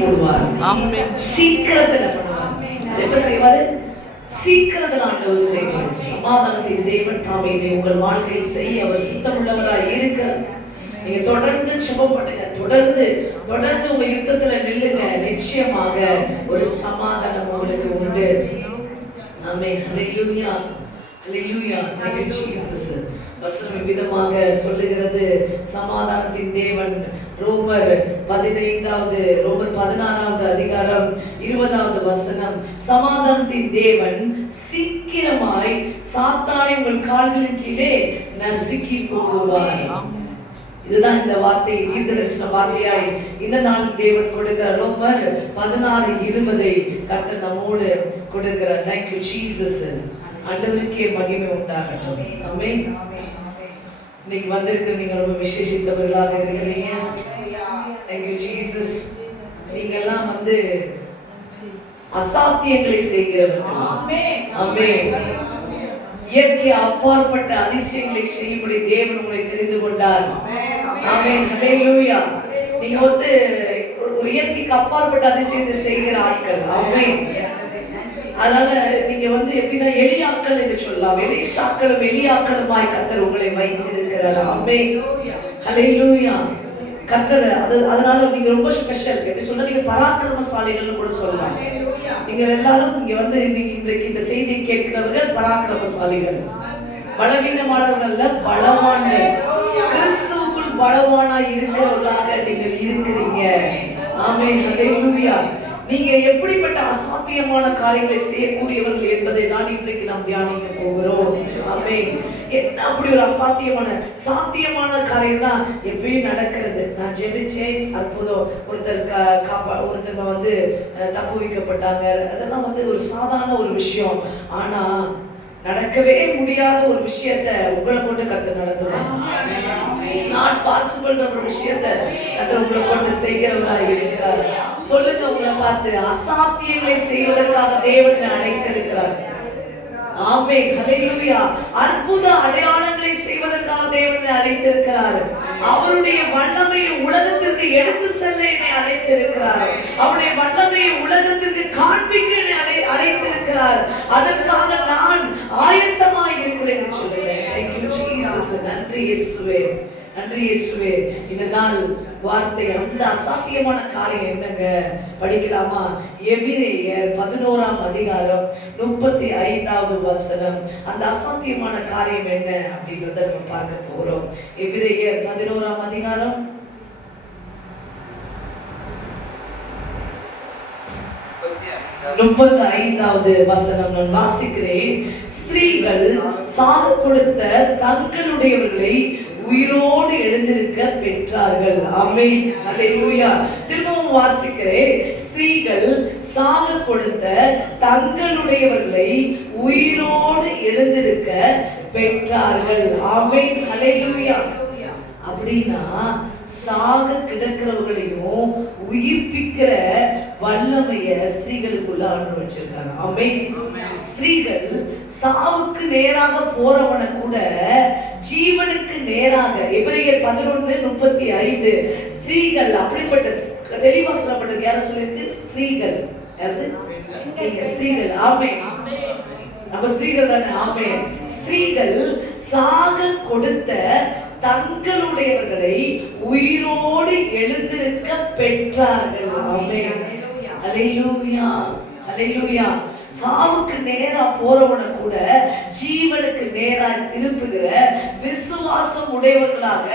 போடுவார். சீக்கிரத்துல பண்ணுவார். அது எப்ப செய்வாரு? சீக்கிரத்தில் ஆண்டவர் செய்வார். சமாதானத்தின் தேவன் தாமே இதை உங்கள் வாழ்க்கையில் செய்ய அவர் சித்தமுள்ளவராய் இருக்கிறார். நீங்க தொடர்ந்து ஜெபம் பண்ணுங்க, தொடர்ந்து உங்க யுத்தத்துல நில்லுங்க. நிச்சயமாக ஒரு சமாதானம் உங்களுக்கு உண்டு. ஆமென். ஹல்லேலூயா, ஹல்லேலூயா. Thank you Jesus. வசனம் விதமாக சொல்லுகிறது, சமாதானத்தின் தேவன். ரோமர் 16வது அதிகாரம் 20வது வசனம். சமாதானத்தின் தேவன் சீக்கிரமாய் சாத்தானை உங்கள் கால்களின் கீழே நசுக்கி போடுவார். இதுதான் இந்த வார்த்தை, தீர்க்கதரிசன வார்த்தையாய் இந்த நாள் தேவன் கொடுக்கிறார். ரோமர் 16:20 கர்த்தர் நம்மோடு கொடுக்கிறார். Thank you Jesus. ஆண்டவருக்கே மகிமை உண்டாகட்டும். ஆமென். இன்னைக்கு வந்திருக்க நீங்க ரொம்ப விசேஷித்தவர்களாக இருக்கிறீங்க. Thank you Jesus. நீங்க எல்லாம் அசாத்தியங்களை செய்கிறவர்கள். ஆமென். இயற்கை அப்பாற்பட்ட அதிசயங்களை செய்யும்படி தேவன் உங்களை தெரிந்து கொண்டார். ஆமென். ஹல்லேலூயா. நீங்க ஒரு இயற்கைக்கு அப்பாற்பட்ட அதிசயத்தை செய்கிற ஆட்கள். ஆமென். அதனால நீங்க எப்படின்னா எலியாக்கள் என்று சொல்லலாம். எலிசாக்களும் எலியாக்களுமாய் கர்த்தர் உங்களை வைத்திருக்கிறார். ஆமென். ஹல்லேலூயா. கர்த்தர் அதனால நீங்க ரொம்ப ஸ்பெஷல். எப்படி சொன்னா நீங்க பராக்கிரமசாலிகள்னு கூட சொல்லலாம். நீங்க எல்லாரும் இங்க நீங்க இன்றைக்கு இந்த செய்தியை கேட்கிறவர்கள் பராக்கிரமசாலிகள். பலவீனமானவர்கள்ல பலவான்கள். கிறிஸ்துவுக்குள் பலவானா இருக்கிறவர்களாக நீங்கள் இருக்கிறீங்க. ஆமென். ஹல்லேலூயா. நீங்க எப்படிப்பட்ட அசாத்தியமான காரியங்களை செய்யக்கூடியவர்கள் என்பதை தான் இன்றைக்கு நாம் தியானிக்க போகிறோம். ஆமென். என்ன அப்படி ஒரு சாத்தியமான காரியம்னா எப்பயும் நடக்கிறது. நான் ஜெபிச்சேன், அற்புதம், ஒருத்தர் தப்பு வைக்கப்பட்டாங்க. அதெல்லாம் ஒரு சாதாரண ஒரு விஷயம். ஆனா நடக்கவே முடியாத ஒரு விஷயத்தை உங்களை கொண்டு கர்த்தர் நடத்துவார். It's not possible ஒரு விஷயத்தை கர்த்தர் உங்களை கொண்டு செய்கிறவராக இருக்கிறார். சொல்லுங்க உங்களை பார்த்து, அசாத்தியங்களை செய்வதற்காக தேவன் அழைத்திருக்கிறார். ஆமென். ஹல்லேலூயா. அற்புத அடையாளங்களை செய்வதற்காக தேவன் அழைத்திருக்கிறார். அவருடைய வல்லமையை உலகத்திற்கு எடுத்து செல்ல என்னை அழைத்திருக்கிறார். அவருடைய வல்லமையை உலகத்திற்கு காண்பிக்க என்னை அழைத்திருக்கிறார். அதற்காக நான் ஆயத்தமாய் இருக்கிறேன் என்று சொல்லுவேன். Thank you Jesus. நன்றி இயேசுவே, நன்றி இயேசுவே. இந்த நாள் வார்த்தை அந்த அசாத்தியமான காரியம் என்னங்க படிக்கலாமா? எபிரேயர் 11ஆம் அதிகாரம் 35வது வசனம். அந்த அசாத்தியமான காரியம் என்ன அப்படின்றத நம்ம பார்க்க போறோம். எபிரேயர் 11ஆம் அதிகாரம் 35வது வசனம் நான் வாசிக்கிறேன். ஸ்திரீகள் சாக கொடுத்த தங்களுடையவர்களை உயிரோடு எழுந்திருக்க பெற்றார்கள். ஆமென். ஹல்லேலூயா. திரும்பவும் வாசிக்கிறேன். ஸ்திரீகள் சாக கொடுத்த தங்களுடையவர்களை உயிரோடு எழுந்திருக்க பெற்றார்கள். ஆமென். ஹல்லேலூயா. அப்படின்னா சாக கிடக்கிறவர்களையும் உயிர்ப்பிக்கிற வல்லமைய ஸ்திரீகளுக்குள்ள ஆண்டவர் வச்சிருக்காங்க. ஆமென். ஸ்திரீகள் சாவுக்கு நேராக போறவன கூட ஜீவனுக்கு நேராக, எபிரேயர் 11:35 ஸ்திரீகள் அப்படிப்பட்ட தெளிவா சொல்லப்பட்டிருக்கு. யார சொல்லிருக்கு? ஸ்திரீகள். யாரு? ஸ்திரீகள். ஆமென். நம்ம ஸ்திரீகள் தானே. ஆமென். ஸ்திரீகள் சாக கொடுத்த தங்களுடையவர்களை உயிரோடு எழுந்திருக்க பெற்றார்கள். ஆமென். ஹல்லேலூயா, ஹல்லேலூயா. சாவுக்கு நேரா போறவன கூட ஜீவனுக்கு நேரா திருப்புகிற விசுவாசம் உடையவர்களாக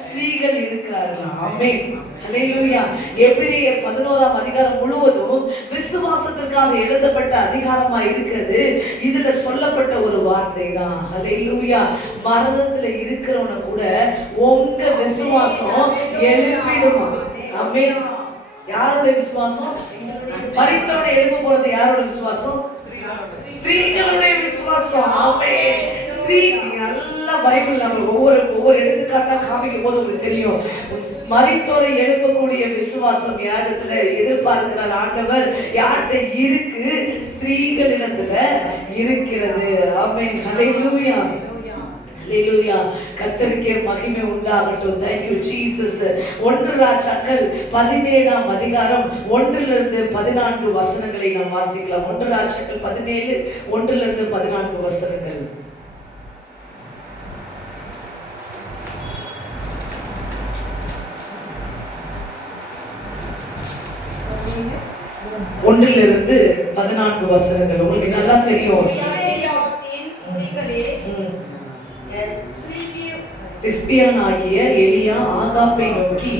ஸ்திரீகள் இருக்கிறார்களா? ஆமென். ஹல்லேலூயா. எபிரேயர் 11ஆம் அதிகாரம் முழுவதும் விசுவாசத்திற்காக எழுதப்பட்ட அதிகாரமா இருக்கிறது. இதுல சொல்லப்பட்ட ஒரு வார்த்தை தான். ஹல்லேலூயா. மரணத்துல இருக்கிறவன கூட உங்க விசுவாசம் எழுப்பிடுமா? ஆமென். யாரோட விசுவாசம்? மரித்தவனை எழுப்ப போறது யாரோட விசுவாசம்? ஸ்திரீகளுடைய விசுவாசம். ஆமென். ஸ்திரீ நல்ல பைபிள் நம்ம ஒவ்வொரு எடுத்துக்காட்டா காமிக்கும் போது உங்களுக்கு தெரியும். மரித்தோரை எழுப்பக்கூடிய விசுவாசம் யாரிடத்துல எதிர்பார்க்கிறார் ஆண்டவர்? யார்கிட்ட இருக்கு? ஸ்திரீகளிடத்துல இருக்கிறது. ஆமென். ஹல்லேலூயா. ஹல்லேலூயா. கர்த்தருக்கே மகிமை உண்டாகட்டும். Thank you Jesus. 1 ராஜாக்கள் 17ஆம் அதிகாரம் 1 14 வசனங்களை நாம் வாசிக்கலாம். 1 ராஜாக்கள் 17 1 14 வசனங்கள். ஒன்றிலிருந்து 14 வசனங்கள். உங்களுக்கு நல்லா தெரியும். திஸ்பியானாகிய எலியா ஆகாப்பை நோக்கி,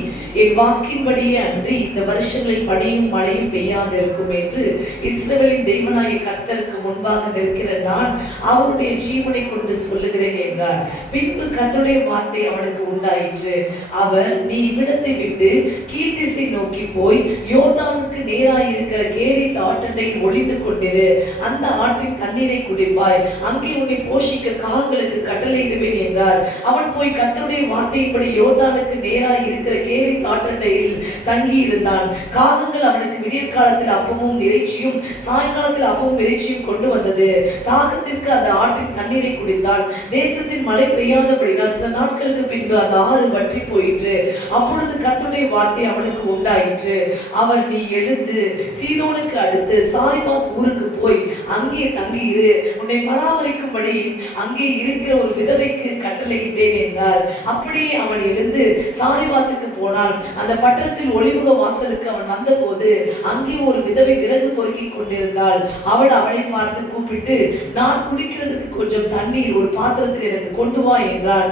என் வாக்கின்படியே அன்றி இந்த வருஷங்களில் பனியும் மழையும் பெய்யாதிருக்கும் என்று இஸ்ரவேலின் தெய்வனாகிய கர்த்தருக்கு முன்பாக நிற்கிற நான் அவருடைய ஜீவனை கொண்டு சொல்லுகிறேன் என்றார். பின்பு கர்த்தருடைய வார்த்தை அவனுக்கு உண்டாயிற்று. அவர், நீ இவ்விடத்தை விட்டு கீழ்த்திசை நோக்கி போய் யோர்தானுக்கு நேராயிருக்கிற கேரித் ஆற்றண்டையில் ஒளிந்து கொண்டிரு. அந்த ஆற்றின் தண்ணீரை குடிப்பாய். அங்கே உன்னை போஷிக்க காகங்களுக்கு கட்டளையிடுவேன் என்றார். அவன் போய் கர்த்தருடைய வார்த்தையின்படி யோர்தானுக்கு நேராய் இருக்கிற கேரித் ஆற்றண்டையில் தங்கி இருந்தான். காகங்கள் அவனுக்கு விடியற் காலத்தில் அப்பமும் இறைச்சியும் சாயங்காலத்தில் அப்பமும் இறைச்சியும் கொண்டு வந்தது. தாகத்திற்கு அந்த ஆற்றின் தண்ணீரை குடித்தான். தேசத்தில் மழை பெய்யாதபடினால் சில நாட்களுக்கு பின்பு அந்த ஆறு வற்றி போயிற்று. அப்பொழுது கர்த்தருடைய வார்த்தை அவனுக்கு உண்டாயிற்று. அவர், நீ எழுந்து சீதோனுக்கு அடுத்து சாரிபாத் ஊருக்கு போய் அங்கே தங்கியிரு. உன்னை பராமரிக்கும்படி அங்கே இருக்கிற ஒரு விதவைக்கு கட்டளையிட்டேன் என்றார். அப்படியே அவன் எழுந்து சாரிபாத்துக்கு போனான். அந்த பட்டணத்தில் ஒளிமுக வாசலுக்கு அவன் வந்தபோது அங்கே ஒரு விதவை விறகு பொறுக்கி கொண்டிருந்தாள். அவள் அவளை பார்த்து கூப்பிட்டு, நான் குடிக்கிறதுக்கு கொஞ்சம் தண்ணீர் ஒரு பாத்திரத்தில் எனக்கு கொண்டு வா என்றாள்.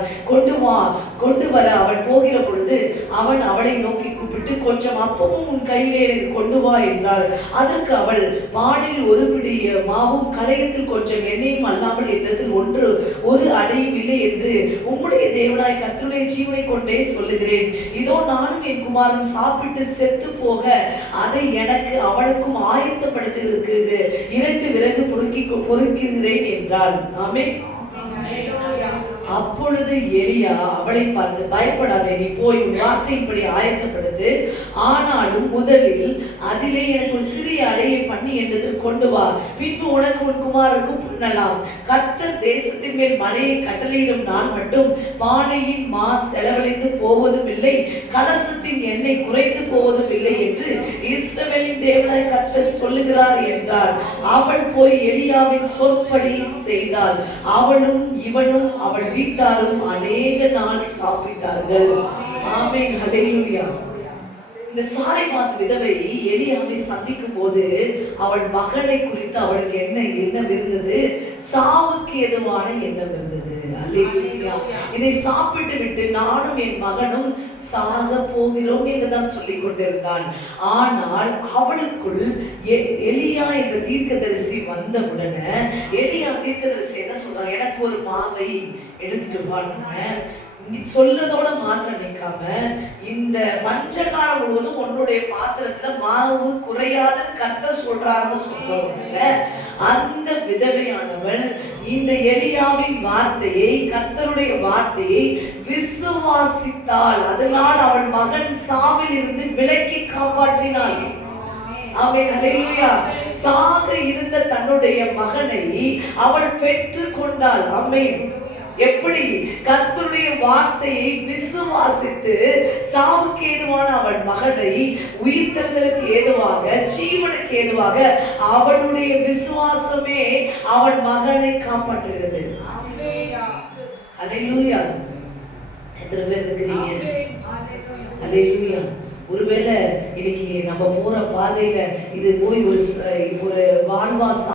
கொண்டு வர அவள் போகிற பொழுது அவன் அவளை நோக்கி கூப்பிட்டு, கொஞ்சம் அப்பமும் உன் கையிலே எனக்கு கொண்டு வா என்றாள். அதற்கு அவள், பானையில் ஒரு பிடி மாவும் களையத்தில் கொஞ்சம் எண்ணெயும் அல்லாமல் என்னிடத்தில் ஒரு அடையும் இல்லை என்று உம்முடைய தேவனாய் கர்த்தருடைய ஜீவனை கொண்டே சொல்லுகிறேன். இதோ நானும் என் குமாரனும் சாப்பிட்டு செத்து போக அதை எனக்கு அவனுக்கும் ஆயத்தப்படுத்திருக்கு 2 விறகு பொறுக்கிறேன் என்றாள். ஆமென். அப்பொழுது எலியா அவளை பார்த்து, பயப்படாதே, நீ போய் உன் வார்த்தையின்படி ஆயத்தப்படுத்து. ஆனாலும் முதலில் அதிலே எனக்கு ஒரு சிறிய அடையை பண்ணி என்னிடத்தில் கொண்டு வா. பின்பு உனக்கு உன் குமாரருக்கும் பண்ணலாம். கர்த்தர் தேசத்தின் மேல் மழையை கட்டளையிடும் நாள் மட்டும் பானையின் மா செலவழிந்து போவதும் இல்லை, கலசத்தின் எண்ணெய் குறைந்து போவதும் இல்லை என்று இஸ்ரவேலின் தேவனாய் கர்த்தர் சொல்லுகிறார் என்றாள். அவள் போய் எலியாவின் சொற்படி செய்தாள். அவளும் இவனும் அவள் வீட்டாரும் அநேக நாள் சாப்பிட்டார்கள். ஆமென். ஹல்லேலூயா. இந்த சாரிபாத் விதவை எலியாவை சந்திக்கும் போது அவள் மகனை குறித்து அவளுக்கு என்ன இருந்தது? சாவுக்கு ஏதுவான எண்ணம் இருந்தது. அல்லேலூயா. இதை சாப்பிட்டு விட்டு நானும் என் மகனும் சாக போகிறோம் என்றுதான் சொல்லிக் கொண்டிருந்தான். ஆனால் அவளுக்குள் எலியா என்ற தீர்க்கதரிசி வந்தவுடனே எலியா தீர்க்கதரிசி என்ன சொல்றான்? எனக்கு ஒரு மாவை எடுத்துட்டு வாங்க. சொல்லதோட மாத்திரம் நிற்காம இந்த பஞ்சகாலம் முழுவதும் உன்னுடைய பாத்திரத்துல மாவு குறையாதுன்னு கர்த்தர் சொல்றாருன்னு சொல்றவங்க, அந்த விதவையானவள் இந்த எலியாவின் வார்த்தையை, கர்த்தருடைய வார்த்தையை விசுவாசித்தாள். அதனால் அவள் மகன் சாவில் இருந்து விலக்கி காப்பாற்றினாள். ஆமென். ஹல்லேலூயா. சாக இருந்த தன்னுடைய மகனை அவள் பெற்று கொண்டாள். ஆமென். எப்படி? கர்த்தருடைய வார்த்தையை விசுவாசித்து சாவுக்கு ஏதுவான அவள் மகனை உயிர்த்தெழுதலுக்கு ஏதுவாக, ஜீவனுக்கு ஏதுவாக அவளுடைய விசுவாசமே அவள் மகனை காப்பாற்றுகிறது. ஹல்லேலூயா. எத்தனை பேர் இருக்கிறீங்க? ஹல்லேலூயா. ஒருவேளை இன்னைக்கு நம்ம போற பாதையில இது போய் ஒரு வாழ்வா